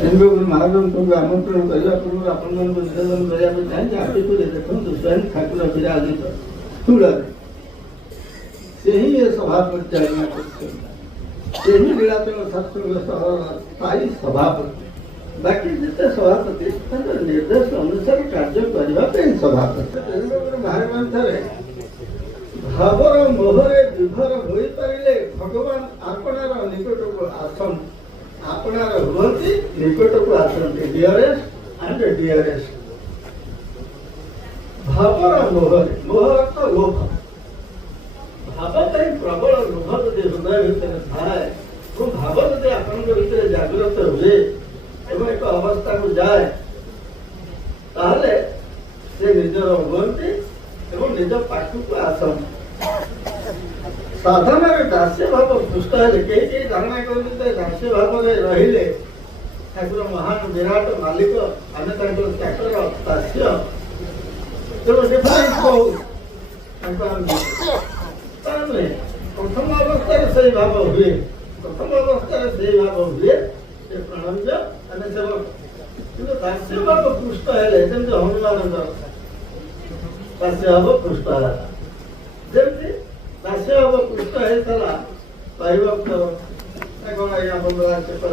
महाराजों आमंत्रण करने पूर्व आपण निवेदन करने चाहिए आगे देखो स्वयं ठाकुर विराजित स्थूल से ही ये सभापति से ही लीलाचल शास्त्री सभापति बाकी जिते सभापति निर्देश अनुसार कार्य करने सभापति भाई भावर मोहरे विभर हो पारे भगवान आपणार निकट को आसन आपणार हुअति निकट को आसते डियरेस्ट एंड डियरेस्ट भावर मोहरे मोहर तो लोभ भाव कहीं प्रबल लोभ जब हृदय भितर थाए तो भाव जब आपण भीतर जागृत हुए एवं एक अवस्था को जाए ताहले से निजर हुअति एवं निज पाखक आसन साधन दास्य भाव पुष्ट है कई धारणा करते दास्य भाव में रहिले ठाकुर महान विराट मालिक आम चाकर दास्य तेणु डिफरेन्स प्रथम अवस्था से भाव हुए प्रथम अवस्था से भाव हुए प्रणम्य आम सेवक कि दास्य भाव पुष्ट है जमी हनुमान दास्य भाव पुष्ट है जमी दास्य भाव पुष्ट है कौन आज्ञा बंदा चेपर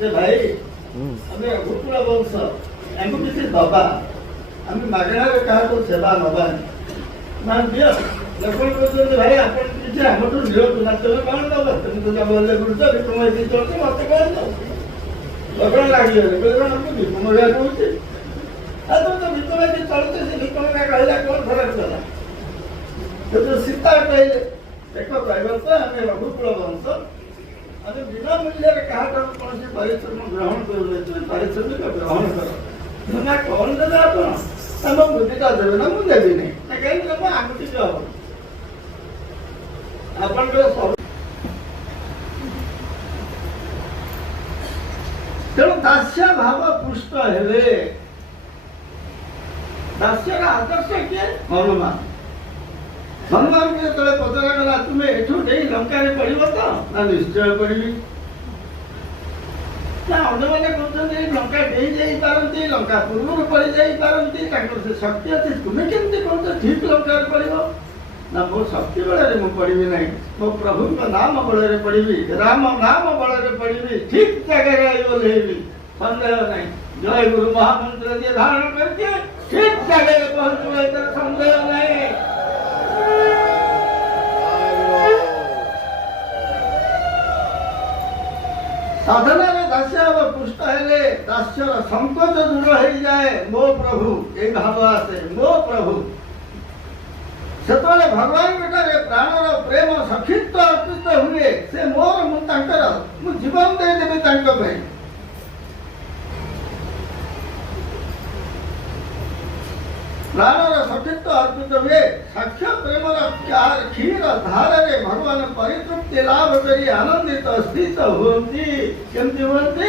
भाई गुरुकुला वंश आमको किसी दबा आम मागणार क्या सेवा नवा मान दियो लोक कहते भाई आप किसी आम नियंतु ना तुम कौन दब तुम तो जब गुरुच विक्रम चलते मत कौन दब लोक लगे हमको विक्रम कहते तुम तो विक्रम चलते से विक्रम कहला कौन फरक गला तो सीता कहले देख प्राइवेट आम रघुकुल वंश अरे बिना मूल्य क्या कौन से परिश्रम ग्रहण कर पारिश्रमिक ग्रहण कर ना कौन देवे आप बुद्धिटा देवे ना मुझे देवी नहीं कहीं आगुटी हम आप तेणु दास्य भाव पुष्ट हेले दास्य का आदर्श किए हनुमान हनुमान को जो पचरा गला तुम्हें एठू नहीं लंका पड़ो तो ना निश्चय पड़ी ना अन्य मैंने कहते लंका नहीं जापारती लंका पूर्व पड़ जापारती से शक्ति अच्छे तुम्हें केमती कहते ठीक लंका पड़ो ना मो शक्ति बल में पढ़ी ना मो प्रभु नाम बल पढ़ी राम नाम बल पढ़ी ठीक जगह ओल्लैबी सन्देह नहीं जय गुरु महामंत्र जी धारण करके ठीक जगह पहुंचू सन्देह नहीं साधन दास्य पुष्ट हेले दास्यर संकोच दूर हो जाए मो प्रभु ये भाव आसे मो प्रभु से भगवान निकटे प्राणर प्रेम सखित्व अर्पित हुए से मोर मु जीवन देदेवी प्राणर सखित्व अर्पित हुए साक्ष्य प्रेम क्षीर धार भगवान परितृप्ति लाभ कर आनंदित स्थित होती केमती होती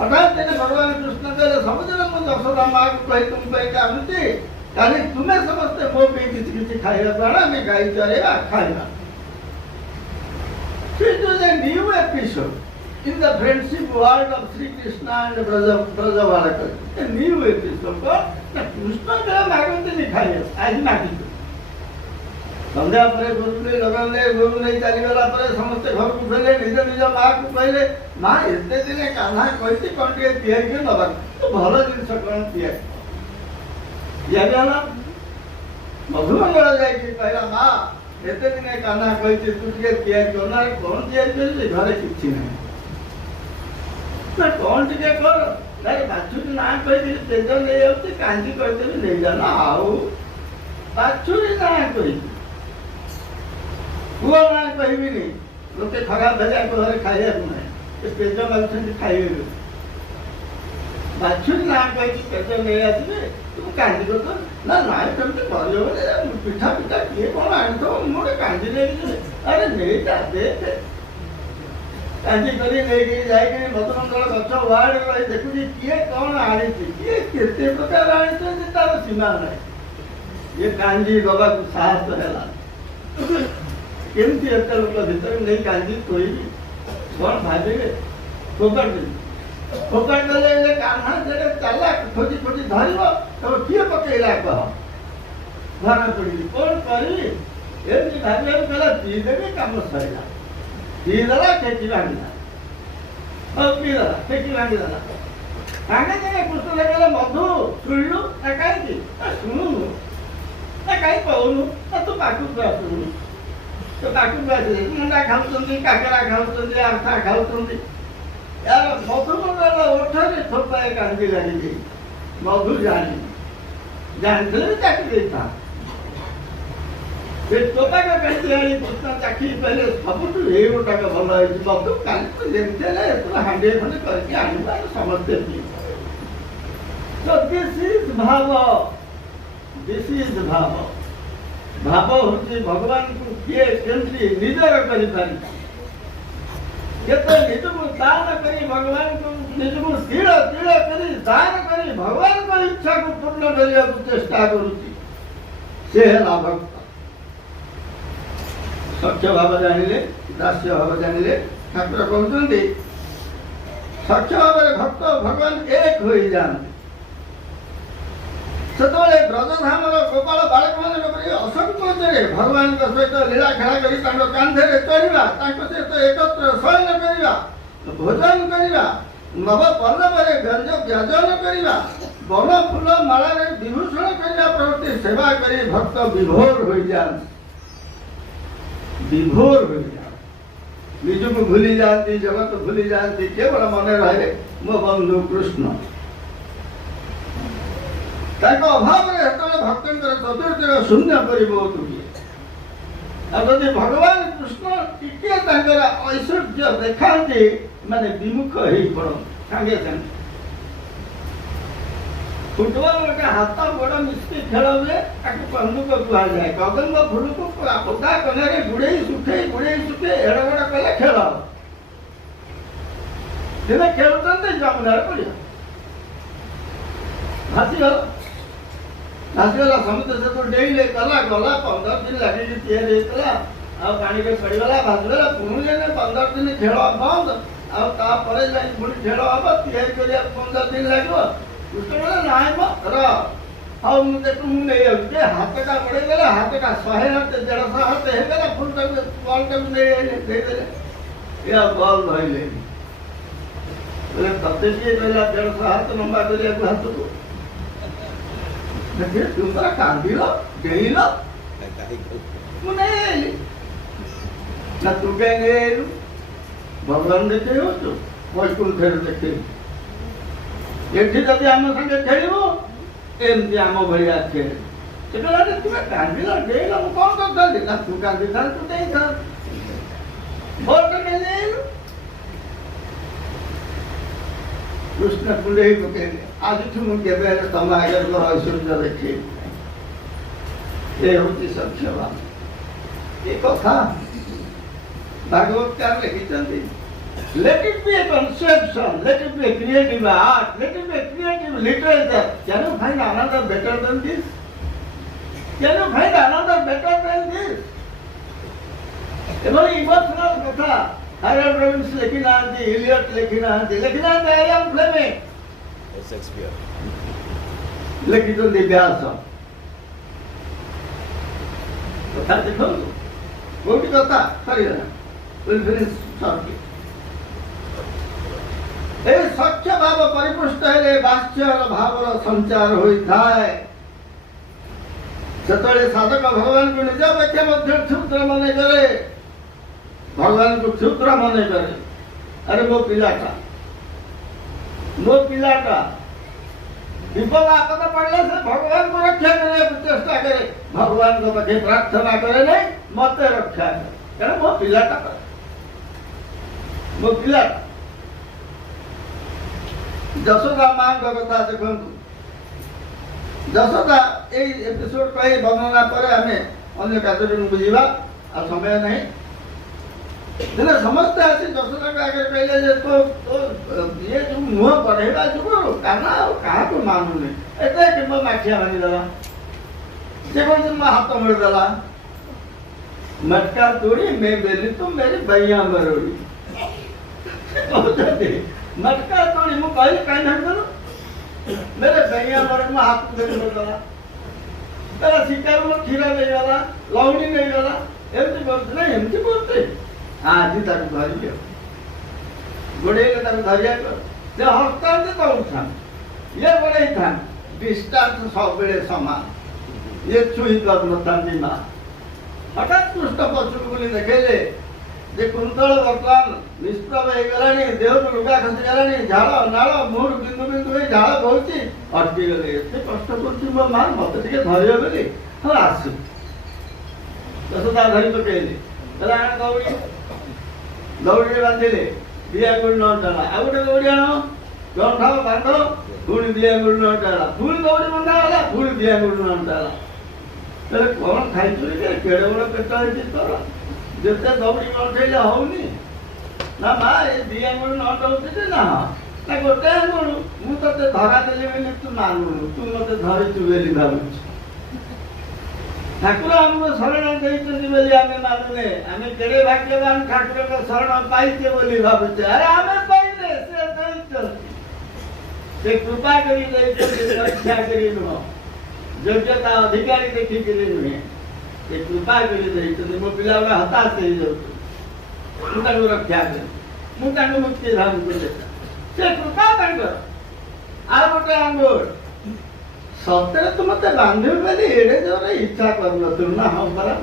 हठात भगवान कृष्ण कहले सबुदिन मुझे यशोदा माँ को कही तुम आनुची कहीं तुम्हें समस्ते मो पे किसी खाଇବା प्राण आम गाई चरेगा खाଇବା It was a new episode in the friendship world of Sri Krishna and Brajabalaka. A new episode. Krishna क्या मागते नहीं खाए आज मागी संध्या पर गुरु लगले गुरु नहीं चलीगला समस्ते घर को फेले निज निज माँ को कहले माँ एत दिन कान्हा कही कौन टे नवा तो भल जिन कौन दिगला मधुमंगल जाइला माँ एत दिन कान्हा कही तू टे करना कौन तैयारी घरे किसी ना कौन टे कर बाछुरी ना कही तेज नहीं जाती कांजी कहते नहीं जाना आओ बाछुरी ना कही पुआ ना कही नहीं लोग खराब भेजा घर खाइए तेज मांग खाइए बाछुरी ना कही तेज नहीं आसवे तुम कांजी कर ना ना कमी कर पिठा पिठा किए कौन आनी तो मोटे कांजी नहीं अरे नहीं जा देख कांजी करी नहीं जाए मधुमंगल गच वाड़ रही देखुची किए कौन आनी किए केते प्रकार आनी तार सीमा ना ये कांजी बाबा को साहस है केमती एत लोक भीतर नहीं कांजी थोड़ी कौन भाजे फोपाड़ देले कान्हा जेडे चला खोजी खोजी धरब तब किए पकईला कह धरा पड़ी कौन करी एमती भावे कहला पीदेवी काम सरिला पीदेला खेती भांगला पीदेला खेती भांगदेला सागे सागे कृष्ण कहला मधु शुणु कहीं शुणुनु कहीं कहूनु तू पाखक आसुनु तो पाखक आसे मुंडा खाऊँ काकरा खाऊँ आर्था खाऊँ यार मधुमंगल ओठे थोपाए कांदी लगी मधु जानते भी चाकरी था टोपाक कांदी आनी कृष्ण चाकरी पहले सब ये गोटाक भल मधु काली जमी हांडे खंडे करके आने समस्ते तो दिस इज भाव भाव हूँ भगवान को किए केमती निजर कर निजको दान करी भगवान को निजको तिल तिल करी दान करी भगवान को इच्छा को पूर्ण करने को चेष्टा करुची से है भक्त सत्य भाव जानिले दास्य भाव जानिले ठाकुर कहते सत्य भाव भक्त भगवान एक हो जाते सेतबेले ब्रजधाम गोपाल बालक मान असंकोचरे भगवान सहित लीला खेला करी कांधे चढ़ा सहित एकत्र शयन करवा भोजन करवा नव पर्व व्यजन करवा वन फूल माल विभूषण करने प्रति सेवा करी भक्त विभोर हो निजक भूली जाती जगत भूली जाती केवल मन रहे मो बंधु कृष्ण अभाव भक्त चतुर्थी शून्य कर भगवान कृष्ण टिके ऐश्वर्य देखा माने विमुख हो पड़ सागे सागे फुटबॉल गोटे हाथ गोड़ मिस्त्री खेल हुए कंदुक कह जाए कदम्ब फुल को ओदा कनारे गुड़े सुखे एड़ गड़ कले खेल दिने खेलुते जमुना पड़ा भासीगला समुद्र से तो डेले गला गला 15 दिन लगे तैयारी पानी के पड़गला भासीगला पुणे 15 दिन खेल बंद आपर पुणी खेल हम तैयारी 15 दिन लगे कृष्ण बोले ना देख मुझे हाथटा पड़ेगा हाथटा 100 हाथ 150 हाथ होगा फुल बॉल दे बॉल धरले बोले तते किए कहला 150 हाथ लंबा कर हाथ को तुम कांदिल डेल ना तू कहीं भगवान देखे वैकुंठ देखे ये जब आम संगे खेलू एमती आम भाया खेल से कहला तुम कांदिल डेल मुझे कौन कर ना तू कांदी था तू नहीं था बोल कृष्ण कुंडे पकड़े आज मुझे तुम आगे ऐश्वर्य देखे ये हूँ सत्य बात ये कथा भागवतकार लिखी let it be A conception let it be a creative art let it be a creative literature can you find another better than this can you find another better than this एवं emotional कथा Harvard Robins लिखी ना Elliot लिखी ना I am Fleming Shakespeare लिखी तो व्यास कथा देखो कोटी कथा सरीगला सत्य भाव परिपुष्ट है बाह्य भाव संचार होता है से साधक भगवान को निज अपेक्षा क्षुद्र मन करे भगवान को क्षुद्र मन करे अरे मो पिलाटा विपद आपद पड़े से भगवान को रक्षा करने की चेष्टा करे भगवान को पाखे प्रार्थना करे नहीं मत रक्षा करे क्या मो पिलाटा मो पिलाटा जशोदा माँ कथा देखु जशोदा एपिसोड कही वर्णना पर आम अन्य कार्य बुझा आ समय नहीं दिने समस्ते आसी जशोदा को आगे कहले तो ये जो मुह पढ़ेगा जो काना क्या मानुनी एत कि माठिया भांगी देवा से कहते मैं हाथ मोड़देला मटका तोड़ी मैं बेली तो मेरी भैया मरोड़ी मटका तोड़ी मु कहली कहीं नहीं करो मेरे भैया मरोड़ी में हाथ मोड़देला तेरा शिकार में खीरा नहीं गला लवणी नहीं गला एमती बोलते नहीं एमती बोलते आज ताकू धरी दियो गोड़ेले ताकू धरिया कर से हस्तान से तो उठा ये बड़े था डिस्टेंस सब बेले समान ये छुई कर नथांती मां हठात पृष्ठ पछुक बोली देखेले जे कुंतल वर्तमान निष्प्रभ हे गलानी देह लुगा खसी गलानी झाड़ नाळ मुंड बिंदु बिंदु हे झाड़ बोलची अटकी गले एते कष्ट करची मो मां मते टिके धरियो बोली हम आसु दसदा धरि पकेले तला दौड़ी दौड़ी बांधिले दिया गुण न डाला आ गोटे दौड़ी आनो गंठा बांधो पुणी दिया गुण न डाला पुणी दौड़ी बंधा होला पुणी दिया गुण न डाला तेरे कौन खाई के केड़े बड़ पेट है तोर जेते दौड़ी उठेले होउनी ना मा ए दिया गुण न डाउते ना ना गोटे गुण मु तते धरा देले बेली तू मानु तू मते धरि तू बेली भाबु ठाकुर हमको शरण देइछन बेली आमे मानुने आमे केड़े भाग्यवान ठाकुर को शरण पाइते बोली भाबुचे अरे आमे पाइले से दैछन से कृपा करी दैछन परीक्षा करी न योग्यता अधिकारी देखी के नुहे से कृपा करी दैछन मो पिला हताश हो जाउछ मुता रक्षा कर मुता मुक्ति धाम को देता से कृपा कर आ गोटे आंगोर सत्य तो मत बांधे बेली एडे जोर इच्छा करन तू ना हम परा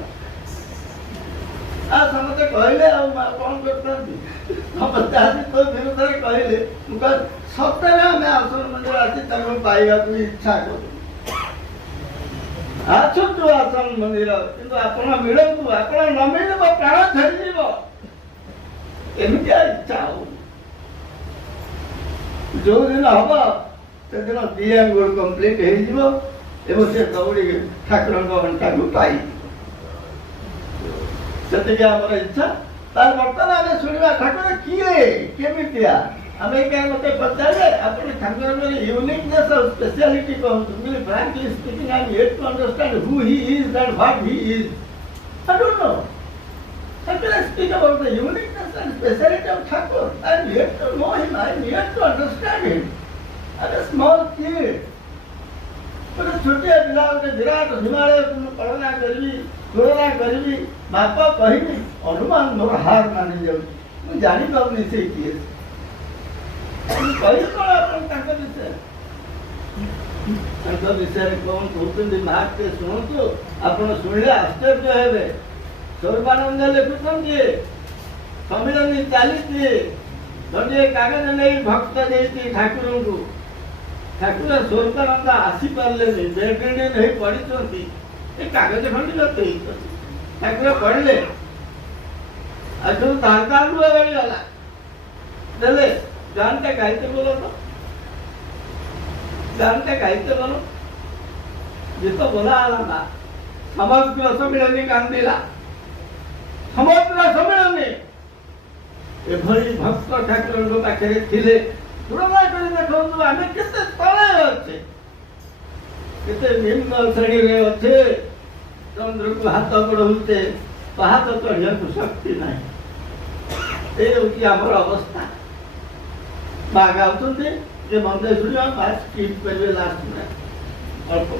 आ समते कहले आ कोन करतांती समते आसी तो विरोध रे कहले मुका सत्य रे मैं आसन मंदिर आसी तको पाइबा तू इच्छा कर आ छोटू आसन मंदिर किंतु आपण मिलतु आपण न मिलबो प्राण छाडी जीवो एमिति इच्छा हो जो दिन हबो सेदिन दिया गुण कंप्लीट हो से दौड़ी ठाकुर घंटा को पाई से इच्छा तार बर्तमान आम शुणा ठाकुर किए केमितिया आम क्या मत पचारे आप ठाकुर यूनिकनेस और स्पेशलिटी कहते frankly speaking I am yet to understand who he is and what he is I don't know how can I speak about the uniqueness and speciality of Thakur? I am yet to know him, I am yet to understand him. I'm a small kid. But a छोटे पिला के विराट हिमालय पढ़ना करबी बापा कहबी अनुमान मोर हार मानि जाउ मु जानि पाउनी से किए कहि कोन अपन तांका विषय कौन कहते महाक के शुणु आपण शुणिले आश्चर्य हेबे सर्वानंद लिखुन सम्मिलन चली कागज नहीं भक्त देती ठाकुर को ठाकुर स्वर्गानंद आसी पारे बेड नहीं पढ़ी कागज खंडी ठाकुर पढ़ले आज धार धार लुआ गला देले जानते गाइते बोलो तो जानते गाइते बोलो गीत बोला ना समग्र सम्मिलन कांदिला समग्र सम्मिलन एभली भक्त ठाकुर पाखे थे तुलना कर देखो आम के तले अच्छे केते निम्न श्रेणी में अच्छे चंद्र को हाथ बढ़ाऊचे पहाड़ चढ़िया को शक्ति ना ये आमर अवस्था माँ गाँव मंदिर शुणा स्किप करेंगे लास्ट में अल्प